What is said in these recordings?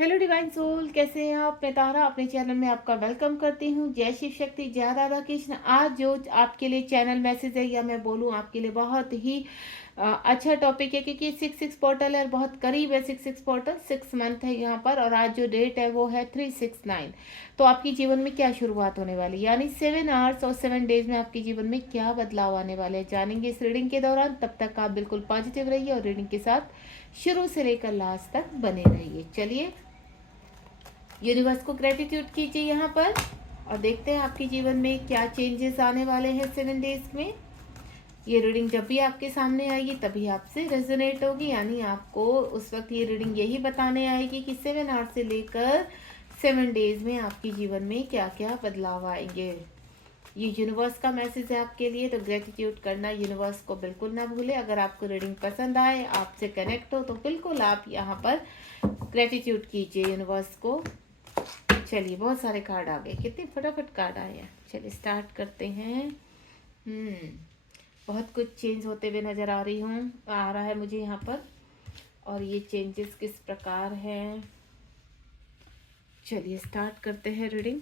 Hello divine soul, कैसे हैं आप? मैं तारा अपने चैनल में आपका वेलकम करती हूँ। जय शिव शक्ति, जय राधा कृष्ण। आज जो आपके लिए चैनल मैसेज है या मैं बोलूँ आपके लिए बहुत ही अच्छा टॉपिक है, क्योंकि 6-6 पोर्टल है और बहुत करीब है 6-6 पोर्टल। 6 मंथ है यहाँ पर और आज जो डेट है वो है 3-6-9। तो आपके जीवन में क्या शुरुआत होने वाली है, यानी 7 आवर्स और 7 डेज में आपके जीवन में क्या बदलाव आने वाले हैं, जानेंगे इस रीडिंग के दौरान। तब तक आप बिल्कुल पॉजिटिव रहिए और रीडिंग के साथ शुरू से लेकर लास्ट तक बने रहिए। चलिए, यूनिवर्स को ग्रेटिट्यूड कीजिए यहाँ पर और देखते हैं आपके जीवन में क्या चेंजेस आने वाले हैं 7 डेज में। ये रीडिंग जब भी आपके सामने आएगी तभी आपसे रेजोनेट होगी, यानी आपको उस वक्त ये रीडिंग यही बताने आएगी कि 7 आवर्स से लेकर 7 डेज में आपके जीवन में क्या क्या बदलाव आएंगे। ये यूनिवर्स का मैसेज है आपके लिए, तो ग्रेटिट्यूड करना यूनिवर्स को बिल्कुल ना भूले। अगर आपको रीडिंग पसंद आए, आपसे कनेक्ट हो, तो बिल्कुल आप यहाँ पर ग्रेटिट्यूड कीजिए यूनिवर्स को। चलिए, बहुत सारे कार्ड आ गए, कितने फटाफट कार्ड आए हैं। चलिए स्टार्ट करते हैं। बहुत कुछ चेंज होते हुए नज़र आ रहा है मुझे यहाँ पर, और ये चेंजेस किस प्रकार हैं। चलिए स्टार्ट करते हैं रीडिंग।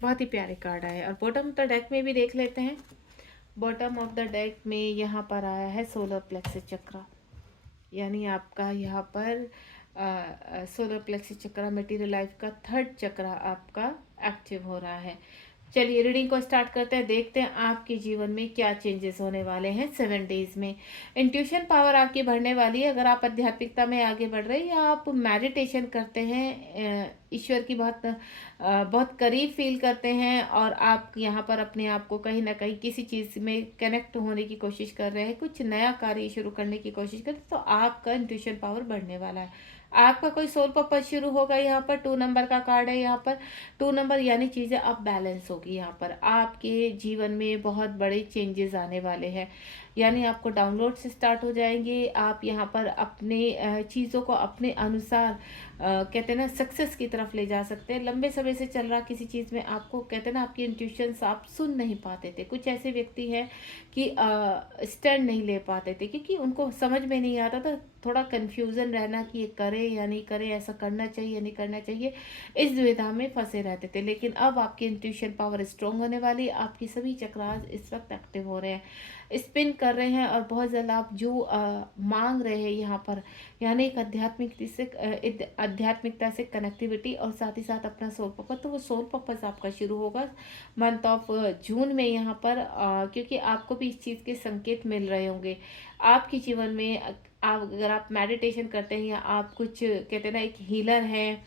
बहुत ही प्यारे कार्ड आए और बॉटम ऑफ द डेक में भी देख लेते हैं। बॉटम ऑफ द डेक में यहाँ पर आया है सोलर प्लेक्सस चक्र, यानी आपका यहाँ पर सोलर प्लेक्सस चक्र, मटेरियल लाइफ का 3rd चक्र आपका एक्टिव हो रहा है। चलिए रीडिंग को स्टार्ट करते हैं, देखते हैं आपके जीवन में क्या चेंजेस होने वाले हैं 7 डेज में। इंट्यूशन पावर आपकी बढ़ने वाली है। अगर आप आध्यात्मिकता में आगे बढ़ रहे हैं या आप मेडिटेशन करते हैं, ईश्वर की बहुत करीब फील करते हैं और आप यहाँ पर अपने आप को कहीं ना कहीं किसी चीज़ में कनेक्ट होने की कोशिश कर रहे हैं, कुछ नया कार्य शुरू करने की कोशिश कर रहे हैं, तो आपका इंट्यूशन पावर बढ़ने वाला है। आपका कोई सोल पर्पज शुरू होगा। यहाँ पर 2 नंबर का कार्ड है। यहाँ पर 2 नंबर यानी चीज़ें अब बैलेंस होगी। यहाँ पर आपके जीवन में बहुत बड़े चेंजेस आने वाले हैं, यानी आपको डाउनलोड से स्टार्ट हो जाएंगे। आप यहाँ पर अपने चीज़ों को अपने अनुसार कहते हैं ना सक्सेस की तरफ ले जा सकते हैं। लंबे समय से चल रहा किसी चीज़ में आपको कहते हैं ना आपकी इंट्यूशंस आप सुन नहीं पाते थे। कुछ ऐसे व्यक्ति हैं कि स्टैंड नहीं ले पाते थे क्योंकि उनको समझ में नहीं आता था, थोड़ा कन्फ्यूज़न रहना कि ये करे या नहीं करे, ऐसा करना चाहिए या नहीं करना चाहिए, इस दुविधा में फंसे रहते थे। लेकिन अब आपकी इंट्यूशन पावर स्ट्रॉन्ग होने वाली, आपकी सभी चक्रास इस वक्त एक्टिव हो रहे हैं, स्पिन कर रहे हैं और बहुत ज़्यादा आप जो मांग रहे हैं यहाँ पर, यानी एक आध्यात्मिकता से कनेक्टिविटी और साथ ही साथ अपना सोल पर्पस, तो वो सोल पर्पस आपका शुरू होगा मंथ ऑफ जून में यहाँ पर, क्योंकि आपको भी इस चीज़ के संकेत मिल रहे होंगे आपके जीवन में। आप अगर आप मेडिटेशन करते हैं या आप कुछ कहते हैं ना एक हीलर हैं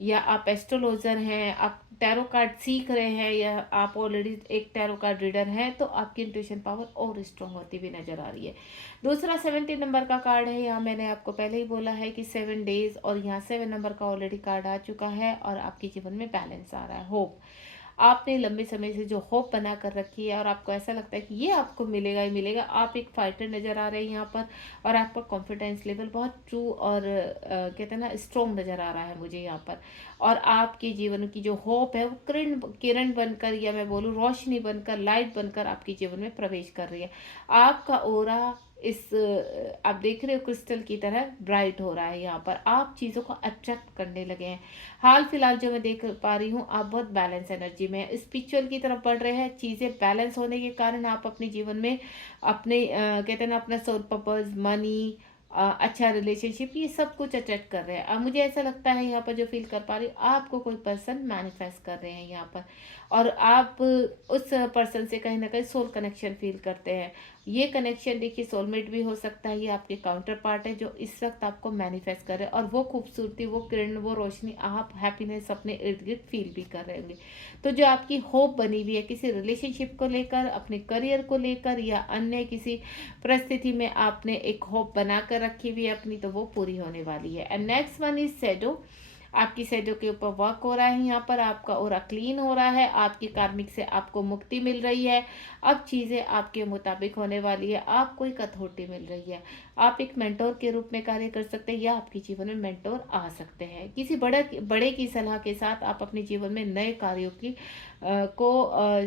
या आप एस्ट्रोलॉजर हैं, आप टैरो कार्ड सीख रहे हैं या आप ऑलरेडी एक टैरो कार्ड रीडर हैं, तो आपकी इंट्यूशन पावर और स्ट्रॉन्ग होती हुई नजर आ रही है। दूसरा 17 नंबर का कार्ड है। यहाँ मैंने आपको पहले ही बोला है कि 7 डेज, और यहाँ 7 नंबर का ऑलरेडी कार्ड आ चुका है और आपके जीवन में बैलेंस आ रहा है, होप। आपने लंबे समय से जो होप बना कर रखी है और आपको ऐसा लगता है कि ये आपको मिलेगा ही मिलेगा, आप एक फाइटर नज़र आ रहे हैं यहाँ पर, और आपका कॉन्फिडेंस लेवल बहुत ट्रू और कहते हैं ना स्ट्रॉन्ग नज़र आ रहा है मुझे यहाँ पर। और आपके जीवन की जो होप है वो किरण किरण बनकर, या मैं बोलूँ रोशनी बनकर, लाइट बनकर आपके जीवन में प्रवेश कर रही है। आपका ओरा आप देख रहे हो क्रिस्टल की तरह ब्राइट हो रहा है। यहाँ पर आप चीज़ों को अट्रैक्ट करने लगे हैं। हाल फिलहाल जो मैं देख पा रही हूँ, आप बहुत बैलेंस एनर्जी में स्पिरिचुअल की तरफ बढ़ रहे हैं। चीज़ें बैलेंस होने के कारण आप अपने जीवन में अपने कहते हैं ना अपना सोल पर्पस, मनी, अच्छा रिलेशनशिप, ये सब कुछ अट्रैक्ट कर रहे हैं। अब मुझे ऐसा लगता है यहाँ पर जो फील कर पा रही हूँ, आपको कोई पर्सन मैनिफेस्ट कर रहे हैं यहाँ पर, और आप उस पर्सन से कहीं ना कहीं सोल कनेक्शन फील करते हैं। ये कनेक्शन देखिए सोलमेट भी हो सकता है, ये आपके काउंटर पार्ट है जो इस वक्त आपको मैनिफेस्ट कर रहे हैं, और वो खूबसूरती, वो किरण, वो रोशनी, आप हैप्पीनेस अपने इर्द गिर्द फील भी कर रहे होंगे। तो जो आपकी होप बनी हुई है किसी रिलेशनशिप को लेकर, अपने करियर को लेकर, या अन्य किसी परिस्थिति में आपने एक होप बना कर रखी हुई है अपनी, तो वो पूरी होने वाली है। And next one is shadow. आपकी शैडो के ऊपर वर्क हो रहा है यहाँ पर, आपका ऑरा क्लीन हो रहा है, आपकी कार्मिक से आपको मुक्ति मिल रही है। अब चीज़ें आपके मुताबिक होने वाली है, आपको एक अथॉरिटी मिल रही है। आप एक मेंटोर के रूप में कार्य कर सकते हैं या आपके जीवन में मेंटोर आ सकते हैं। किसी बड़े की सलाह के साथ आप अपने जीवन में नए कार्यों को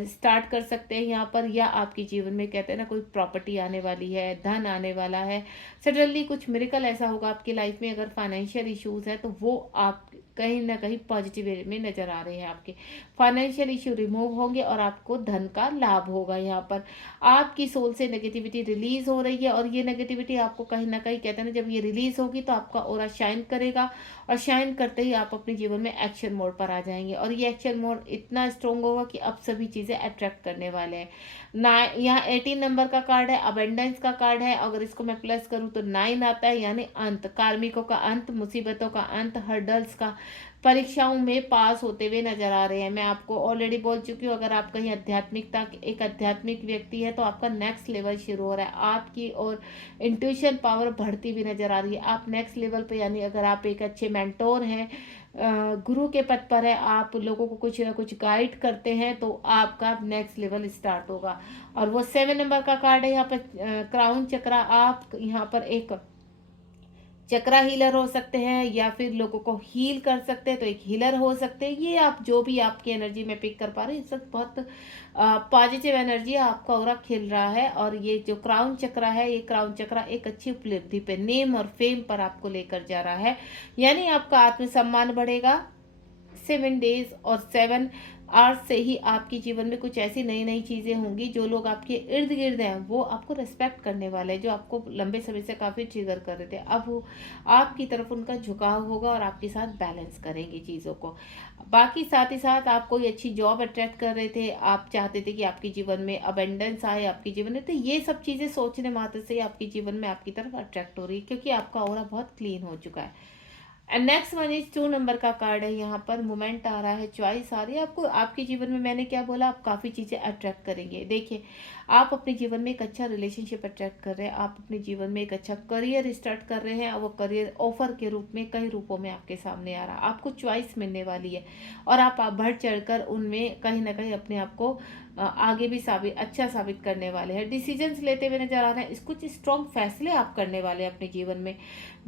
स्टार्ट कर सकते हैं यहाँ पर, या आपके जीवन में कहते हैं ना कोई प्रॉपर्टी आने वाली है, धन आने वाला है, सडनली कुछ मिरेकल ऐसा होगा आपकी लाइफ में। अगर फाइनेंशियल इश्यूज है तो वो आप कहीं ना कहीं पॉजिटिव वे में नजर आ रहे हैं, आपके फाइनेंशियल इश्यू रिमूव होंगे और आपको धन का लाभ होगा। यहाँ पर आपकी सोल से नेगेटिविटी रिलीज हो रही है, और ये नेगेटिविटी आपको कहीं ना कहीं कहते हैं ना, जब ये रिलीज होगी तो आपका ऑरा शाइन करेगा, और शाइन करते ही आप अपने जीवन में एक्शन मोड पर आ जाएंगे। और ये एक्शन मोड इतना स्ट्रोंग होगा कि अब सभी चीज़ें अट्रैक्ट करने वाले हैं। ना यहाँ 18 नंबर का कार्ड है, अबेंडेंस का कार्ड है। अगर इसको मैं प्लस करूँ तो 9 आता है, यानी अंत, कार्मिकों का अंत, मुसीबतों का अंत, हर्डल्स का, परीक्षाओं में पास होते हुए नजर आ रहे हैं। मैं आपको ऑलरेडी बोल चुकी हूँ, अगर आप कहीं आध्यात्मिकता, एक आध्यात्मिक व्यक्ति है तो आपका नेक्स्ट लेवल शुरू हो रहा है आपकी, और इंट्यूशन पावर बढ़ती हुई नजर आ रही है। आप नेक्स्ट लेवल पे, यानी अगर आप एक अच्छे मेंटोर हैं, गुरु के पद पर है, आप लोगों को कुछ ना कुछ गाइड करते हैं, तो आपका नेक्स्ट लेवल स्टार्ट होगा। और वो 7 नंबर का कार्ड है यहाँ पर, क्राउन चक्रा। आप यहाँ पर एक चक्रा हीलर हो सकते हैं, या फिर लोगों को हील कर सकते हैं, तो एक हीलर हो सकते हैं। ये आप जो भी आपकी एनर्जी में पिक कर पा रहे हैं, इस वक्त बहुत पॉजिटिव एनर्जी आपका ऑरा खिल रहा है। और ये जो क्राउन चक्रा है, ये क्राउन चक्रा एक अच्छी उपलब्धि पे, नेम और फेम पर आपको लेकर जा रहा है, यानी आपका आत्मसम्मान बढ़ेगा। 7 डेज और 7 आवर्स से ही आपके जीवन में कुछ ऐसी नई नई चीज़ें होंगी, जो लोग आपके इर्द गिर्द हैं वो आपको रिस्पेक्ट करने वाले हैं, जो आपको लंबे समय से काफ़ी ट्रिगर कर रहे थे, अब वो आपकी तरफ उनका झुकाव होगा और आपके साथ बैलेंस करेंगे चीज़ों को। बाकी साथ ही साथ आप कोई अच्छी जॉब अट्रैक्ट कर रहे थे, आप चाहते थे कि आपके जीवन में अबेंडेंस आए आपके जीवन में, तो ये सब चीज़ें सोचने मात्र से ही आपके जीवन में आपकी तरफ अट्रैक्ट हो रही है, क्योंकि आपका ऑरा बहुत क्लीन हो चुका है। And next one is 2 number का कार्ड है। यहाँ पर मोमेंट आ रहा है, चॉइस आ रही है आपको। आपके जीवन में मैंने क्या बोला, आप काफ़ी चीज़ें अट्रैक्ट करेंगे। देखिए, आप अपने जीवन में एक अच्छा रिलेशनशिप अट्रैक्ट कर रहे हैं, आप अपने जीवन में एक अच्छा करियर स्टार्ट कर रहे हैं, और वो करियर ऑफर के रूप में कई रूपों में आपके सामने आ रहा है। आपको चॉइस मिलने वाली है, और आप बढ़ चढ़कर उनमें कहीं ना कहीं अपने आप को आगे भी अच्छा साबित करने वाले हैं। डिसीजंस लेते हुए नजर आ रहे हैं, कुछ स्ट्रॉन्ग फैसले आप करने वाले हैं अपने जीवन में।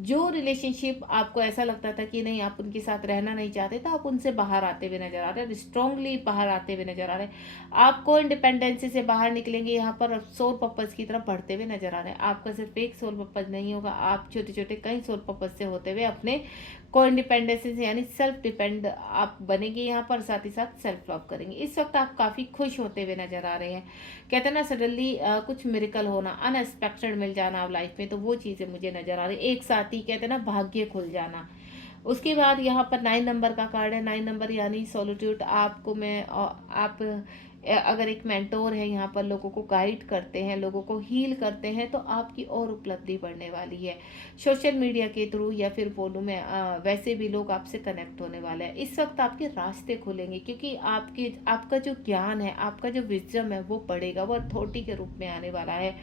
जो रिलेशनशिप आपको ऐसा लगता था कि नहीं, आप उनके साथ रहना नहीं चाहते, तो आप उनसे बाहर आते हुए नजर आ रहे हैं, स्ट्रांगली बाहर आते हुए नजर आ रहे हैं। आपको इंडिपेंडेंसी से बाहर निकलेंगे यहाँ पर, सोल पर्पज की तरफ बढ़ते हुए नजर आ रहे हैं। आपका सिर्फ एक सोल पर्पज नहीं होगा, आप छोटे छोटे कई सोल पर्पज से होते हुए अपने को इंडिपेंडेंसी से, यानी सेल्फ डिपेंड आप बनेंगे यहाँ पर, साथ ही साथ सेल्फ लव करेंगे। इस वक्त आप काफ़ी खुश होते हुए नजर आ रहे हैं। कहते हैं ना, सडनली कुछ मिरेकल होना, अनएक्सपेक्टेड मिल जाना लाइफ में, तो वो चीज़ें मुझे नजर आ रही है। एक साथ ही कहते हैं ना, भाग्य खुल जाना। उसके बाद यहाँ पर 9 नंबर का कार्ड है। 9 नंबर यानी सॉलिट्यूड। आपको मैं आप अगर एक मेंटोर है यहाँ पर, लोगों को गाइड करते हैं, लोगों को हील करते हैं, तो आपकी और उपलब्धि बढ़ने वाली है। सोशल मीडिया के थ्रू या फिर बोलूँ मैं, वैसे भी लोग आपसे कनेक्ट होने वाले हैं। इस वक्त आपके रास्ते खुलेंगे, क्योंकि आपका जो ज्ञान है, आपका जो विजडम है, वो बढ़ेगा, वो अथॉरिटी के रूप में आने वाला है।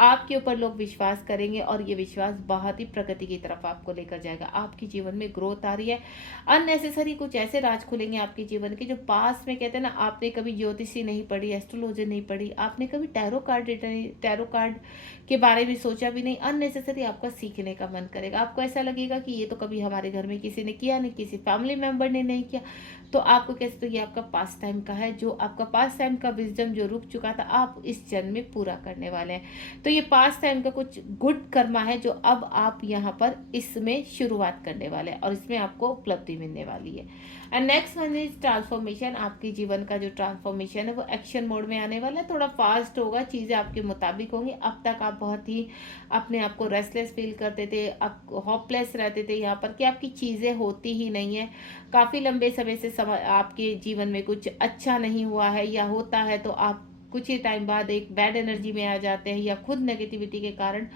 आपके ऊपर लोग विश्वास करेंगे, और ये विश्वास बहुत ही प्रगति की तरफ आपको लेकर जाएगा। आपके जीवन में ग्रोथ आ रही है। अननेसेसरी कुछ ऐसे राज खुलेंगे आपके जीवन के, जो पास में कहते हैं ना, आपने कभी ज्योतिषी नहीं पढ़ी, एस्ट्रोलॉजी नहीं पढ़ी, आपने कभी टैरो कार्ड के बारे में सोचा भी नहीं, अननेसेसरी आपका सीखने का मन करेगा। आपको ऐसा लगेगा कि ये तो कभी हमारे घर में किसी ने किया नहीं, किसी फैमिली मेंबर ने नहीं किया, तो आपको कैसे, तो ये आपका पास टाइम का है, जो आपका पास टाइम का विजडम जो रुक चुका था, आप इस जन्म में पूरा करने वाले हैं। तो ये पास टाइम का कुछ गुड कर्मा है, जो अब आप यहाँ पर इसमें शुरुआत करने वाले हैं, और इसमें आपको उपलब्धि मिलने वाली है। And next one is transformation. आपके जीवन का जो ट्रांसफॉर्मेशन है, वो एक्शन मोड में आने वाला है, थोड़ा फास्ट होगा, चीज़ें आपके मुताबिक होंगी। अब तक आप बहुत ही अपने आप को रेस्टलेस फील करते थे, आप होपलेस रहते थे यहाँ पर, कि आपकी चीज़ें होती ही नहीं है, काफ़ी लंबे समय से आपके जीवन में कुछ अच्छा नहीं हुआ है, या होता है तो आप कुछ ही टाइम बाद एक बैड एनर्जी में आ जाते हैं, या खुद नेगेटिविटी के कारण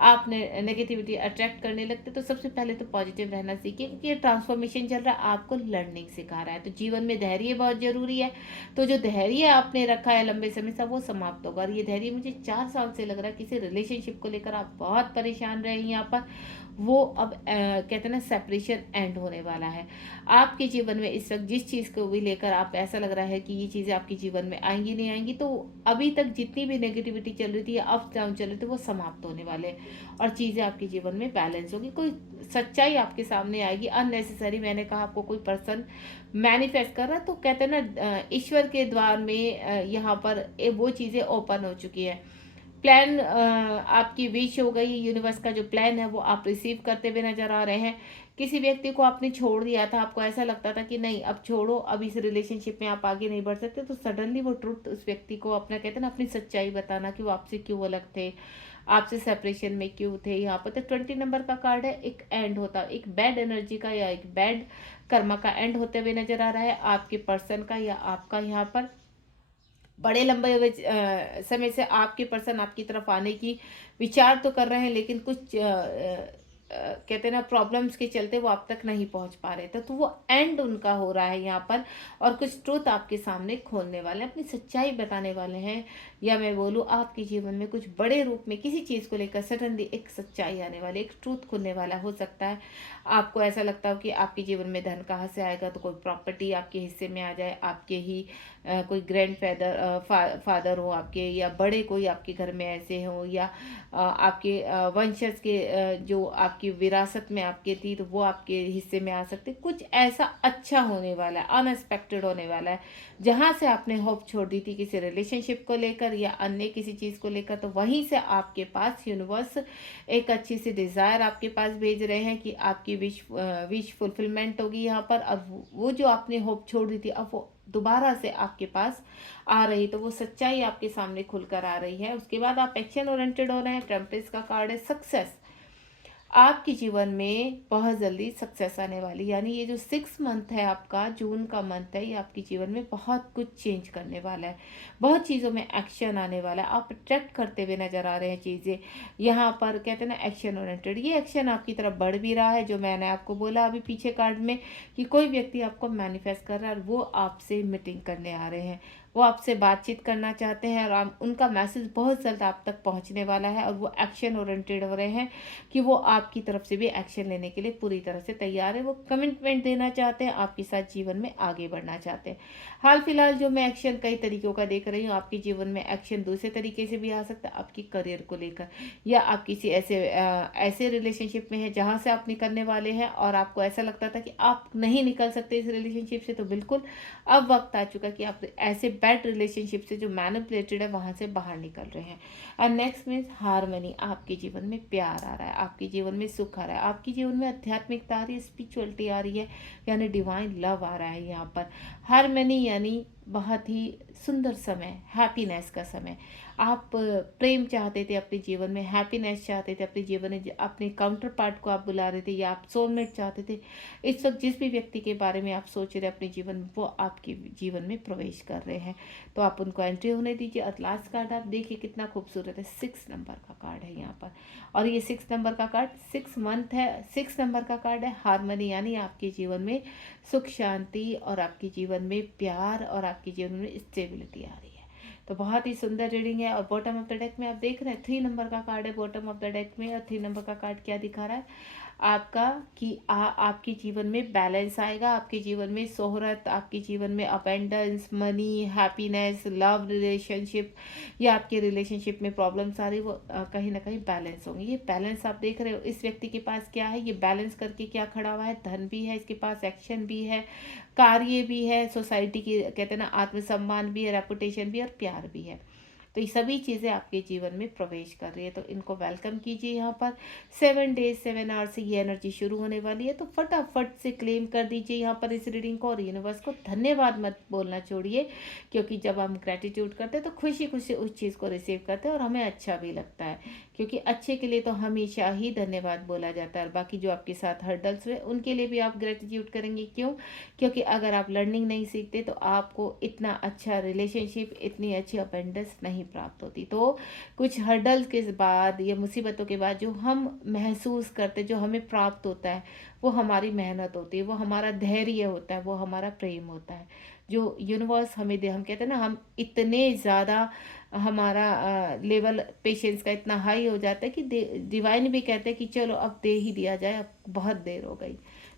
आप नेगेटिविटी अट्रैक्ट करने लगते। तो सबसे पहले तो पॉजिटिव रहना सीखिए, क्योंकि ये ट्रांसफॉर्मेशन चल रहा है, आपको लर्निंग सिखा रहा है। तो जीवन में धैर्य बहुत जरूरी है। तो जो धैर्य आपने रखा है लंबे समय से, वो समाप्त होगा। और ये धैर्य मुझे 4 साल से लग रहा है, किसी रिलेशनशिप को लेकर आप बहुत परेशान रहे हैं यहाँ पर, वो अब कहते हैं ना, सेपरेशन एंड होने वाला है आपके जीवन में। इस वक्त जिस चीज़ को भी लेकर आप ऐसा लग रहा है कि ये चीज़ें आपके जीवन में आएंगी नहीं आएंगी, तो अभी तक जितनी भी नेगेटिविटी चल रही थी या अप डाउन चल रहे थे, वो समाप्त होने वाले हैं। और चीज़ें आपके जीवन में बैलेंस होगी। कोई सच्चाई आपके सामने आएगी अननेसेसरी। मैंने कहा आपको कोई पर्सन मैनिफेस्ट कर रहा है, तो कहते हैं ना ईश्वर के द्वार में यहाँ पर वो चीज़ें ओपन हो चुकी है। प्लान आपकी विश हो गई, यूनिवर्स का जो प्लान है वो आप रिसीव करते हुए नजर आ रहे हैं। किसी व्यक्ति को आपने छोड़ दिया था, आपको ऐसा लगता था कि नहीं अब छोड़ो, अब इस रिलेशनशिप में आप आगे नहीं बढ़ सकते, तो सडनली वो ट्रुथ उस व्यक्ति को अपना कहते हैं ना अपनी सच्चाई बताना कि वो आपसे क्यों अलग थे, आपसे सेपरेशन में क्यों थे। यहाँ पर तो 20 नंबर का कार्ड है, एक एंड होता है, एक बैड एनर्जी का या एक बैड कर्मा का एंड होते हुए नजर आ रहा है आपके पर्सन का या आपका। यहाँ पर बड़े लंबे समय से आपके पर्सन आपकी तरफ आने की विचार तो कर रहे हैं, लेकिन कुछ कहते हैं ना प्रॉब्लम्स के चलते वो आप तक नहीं पहुंच पा रहे थे, तो वो एंड उनका हो रहा है यहाँ पर। और कुछ ट्रूथ आपके सामने खोलने वाले हैं, अपनी सच्चाई बताने वाले हैं, या मैं बोलूँ आपके जीवन में कुछ बड़े रूप में किसी चीज़ को लेकर सडनली एक सच्चाई आने वाली, एक ट्रूथ खुलने वाला हो सकता है। आपको ऐसा लगता हो कि आपके जीवन में धन कहाँ से आएगा, तो कोई प्रॉपर्टी आपके हिस्से में आ जाए, आपके ही कोई ग्रैंड फादर हो आपके, या बड़े कोई आपके घर में ऐसे हो, या आपके वंशज के जो आपकी विरासत में आपके थी तो वो आपके हिस्से में आ सकते। कुछ ऐसा अच्छा होने वाला है, अनएक्सपेक्टेड होने वाला है। जहाँ से आपने होप छोड़ दी थी किसी रिलेशनशिप को लेकर या अन्य किसी चीज़ को लेकर, तो वहीं से आपके पास यूनिवर्स एक अच्छी सी डिज़ायर आपके पास भेज रहे हैं कि आपकी विश फुलफिलमेंट होगी यहाँ पर। अब वो जो आपने होप छोड़ दी थी, अब वो दोबारा से आपके पास आ रही, तो वो सच्चाई आपके सामने खुलकर आ रही है। उसके बाद आप एक्शन ओरिएंटेड हो रहे हैं। टेम्परेंस का कार्ड है, सक्सेस। आपके जीवन में बहुत जल्दी सक्सेस आने वाली, यानी ये जो 6 मंथ है आपका, जून का मंथ है, ये आपके जीवन में बहुत कुछ चेंज करने वाला है। बहुत चीज़ों में एक्शन आने वाला है, आप अट्रैक्ट करते हुए नजर आ रहे हैं चीज़ें। यहाँ पर कहते हैं ना एक्शन ओरिएंटेड, ये एक्शन आपकी तरफ बढ़ भी रहा है। जो मैंने आपको बोला अभी पीछे कार्ड में कि कोई व्यक्ति आपको मैनिफेस्ट कर रहा है और वो आपसे मीटिंग करने आ रहे हैं, वो आपसे बातचीत करना चाहते हैं, और उनका मैसेज बहुत जल्द आप तक पहुंचने वाला है, और वो एक्शन ओरिएंटेड हो रहे हैं कि वो आपकी तरफ से भी एक्शन लेने के लिए पूरी तरह से तैयार है। वो कमिटमेंट देना चाहते हैं, आपके साथ जीवन में आगे बढ़ना चाहते हैं। हाल फिलहाल जो मैं एक्शन कई तरीकों का देख रही हूँ, आपके जीवन में एक्शन दूसरे तरीके से भी आ सकता है, आपकी करियर को लेकर, या आप किसी ऐसे रिलेशनशिप में है जहाँ से आप निकलने वाले हैं और आपको ऐसा लगता था कि आप नहीं निकल सकते इस रिलेशनशिप से, तो बिल्कुल अब वक्त आ चुका कि आप ऐसे बैड रिलेशनशिप से जो मैनिपुलेटेड है वहाँ से बाहर निकल रहे हैं। और नेक्स्ट मीन्स हारमनी, आपके जीवन में प्यार आ रहा है, आपके जीवन में सुख आ रहा है, आपके जीवन में आध्यात्मिकता आ रही है, स्पिरिचुअलिटी आ रही है, यानी डिवाइन लव आ रहा है यहाँ पर। हारमनी यानी बहुत ही सुंदर समय, हैप्पीनेस का समय। आप प्रेम चाहते थे अपने जीवन में, हैप्पीनेस चाहते थे अपने जीवन में, अपने काउंटर पार्ट को आप बुला रहे थे, या आप सोलमेट चाहते थे। इस वक्त जिस भी व्यक्ति के बारे में आप सोच रहे अपने जीवन में, वो आपके जीवन में प्रवेश कर रहे हैं, तो आप उनको एंट्री होने दीजिए। और लास्ट कार्ड आप देखिए कितना खूबसूरत है, 6 नंबर का कार्ड है यहाँ पर। और ये 6 नंबर का कार्ड 6 मंथ है, 6 नंबर का कार्ड है हारमनी, यानी आपके जीवन में सुख शांति, और आपके जीवन में प्यार, और आपके जीवन में स्टेबिलिटी आ रही है। तो बहुत ही सुंदर रीडिंग है। और बॉटम ऑफ द डेक में आप देख रहे हैं 3 नंबर का कार्ड है बॉटम ऑफ द डेक में। और 3 नंबर का कार्ड क्या दिखा रहा है आपका कि आपके जीवन में बैलेंस आएगा, आपके जीवन में शोहरत, आपके जीवन में अपेंडेंस, मनी, हैप्पीनेस, लव रिलेशनशिप, या आपके रिलेशनशिप में प्रॉब्लम्स आ रही, वो कहीं ना कहीं बैलेंस होंगे। ये बैलेंस आप देख रहे हो इस व्यक्ति के पास क्या है, ये बैलेंस करके क्या खड़ा हुआ है, धन भी है इसके पास, एक्शन भी है, कार्य भी है, सोसाइटी की कहते हैं ना आत्मसम्मान भी है, रेपुटेशन भी है, और प्यार भी है। तो ये सभी चीज़ें आपके जीवन में प्रवेश कर रही है, तो इनको वेलकम कीजिए। यहाँ पर 7 डेज 7 आवर्स से ये एनर्जी शुरू होने वाली है, तो फटाफट से क्लेम कर दीजिए यहाँ पर इस रीडिंग को। और यूनिवर्स को धन्यवाद मत बोलना छोड़िए, क्योंकि जब हम ग्रेटिट्यूड करते हैं तो खुशी खुशी उस चीज़ को रिसीव करते हैं और हमें अच्छा भी लगता है, क्योंकि अच्छे के लिए तो हमेशा ही धन्यवाद बोला जाता है। और बाकी जो आपके साथ हर्डल्स हुए उनके लिए भी आप ग्रेटिट्यूड करेंगे, क्यों? क्योंकि अगर आप लर्निंग नहीं सीखते तो आपको इतना अच्छा रिलेशनशिप, इतनी अच्छी अपेंडेंस नहीं प्राप्त होती। तो कुछ हर्डल्स के बाद या मुसीबतों के बाद जो हम महसूस करते, जो हमें प्राप्त होता है, वो हमारी मेहनत होती है, वो हमारा धैर्य होता है, वो हमारा प्रेम होता है, जो यूनिवर्स हमें दे। हम कहते हैं ना, हम इतने ज़्यादा हमारा लेवल पेशेंस का इतना हाई हो जाता है कि डिवाइन भी कहते हैं कि चलो अब दे ही दिया जाए, अब बहुत देर हो गई।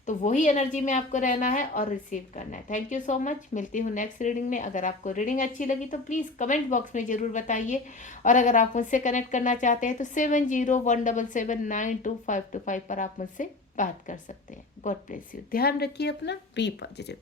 तो वही एनर्जी में आपको रहना है और रिसीव करना है। Thank you so much. मिलती हूँ नेक्स्ट रीडिंग में। अगर आपको रीडिंग अच्छी लगी तो प्लीज़ कमेंट बॉक्स में ज़रूर बताइए, और अगर आप मुझसे कनेक्ट करना चाहते हैं तो 7017792525 पर आप मुझसे बात कर सकते हैं। God bless you. ध्यान रखिए अपना। Be positive.